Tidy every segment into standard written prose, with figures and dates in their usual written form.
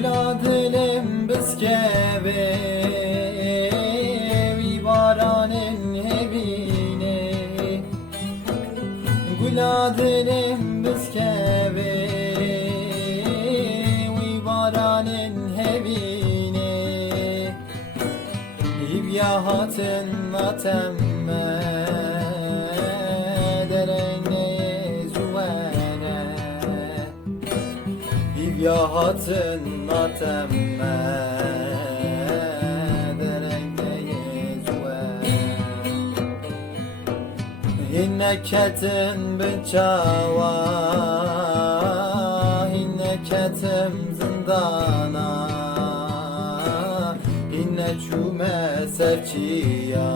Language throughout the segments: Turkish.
Gula dilim biskeve vivaranın evine. Gula dilim biskeve vivaranın evine. İbyahatın atemme derene zuvene. İbyahatın atemme derene zuvene. Hinneketin bıçağa, hinneketim zindana. Hinne çüme serçiya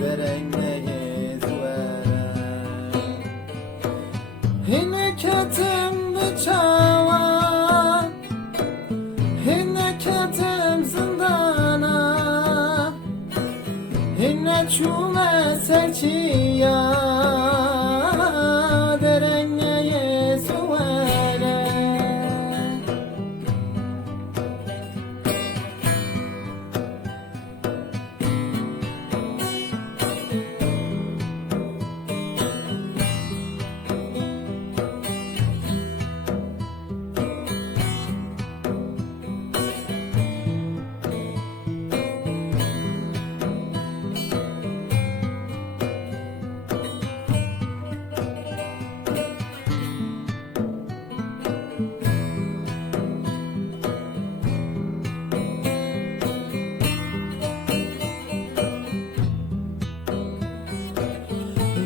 derene zuvene. Hinneketim bıçağa, hinneketim zindana. Hinne çüme serçiya derene zuvene.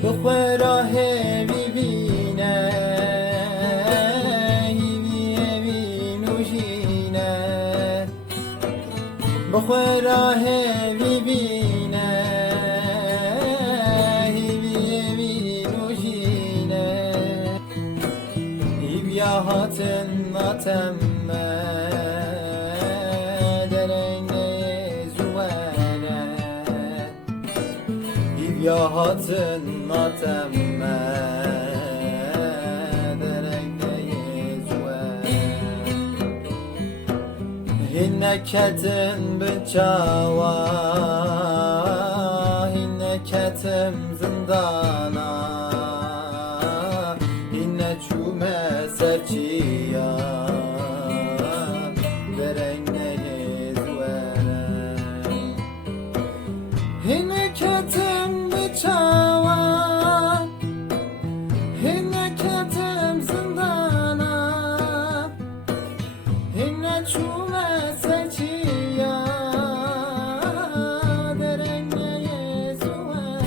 Bıkhwera hevi bine, hivi evi nujine. Bıkhwera hevi bine, hivi evi nujine. İbyahatın atemme derene zuvene. İbyahatın atemme derene zuvene. Hinneketin bıçağa, hinneketim zindana. Hinne çüme serçiya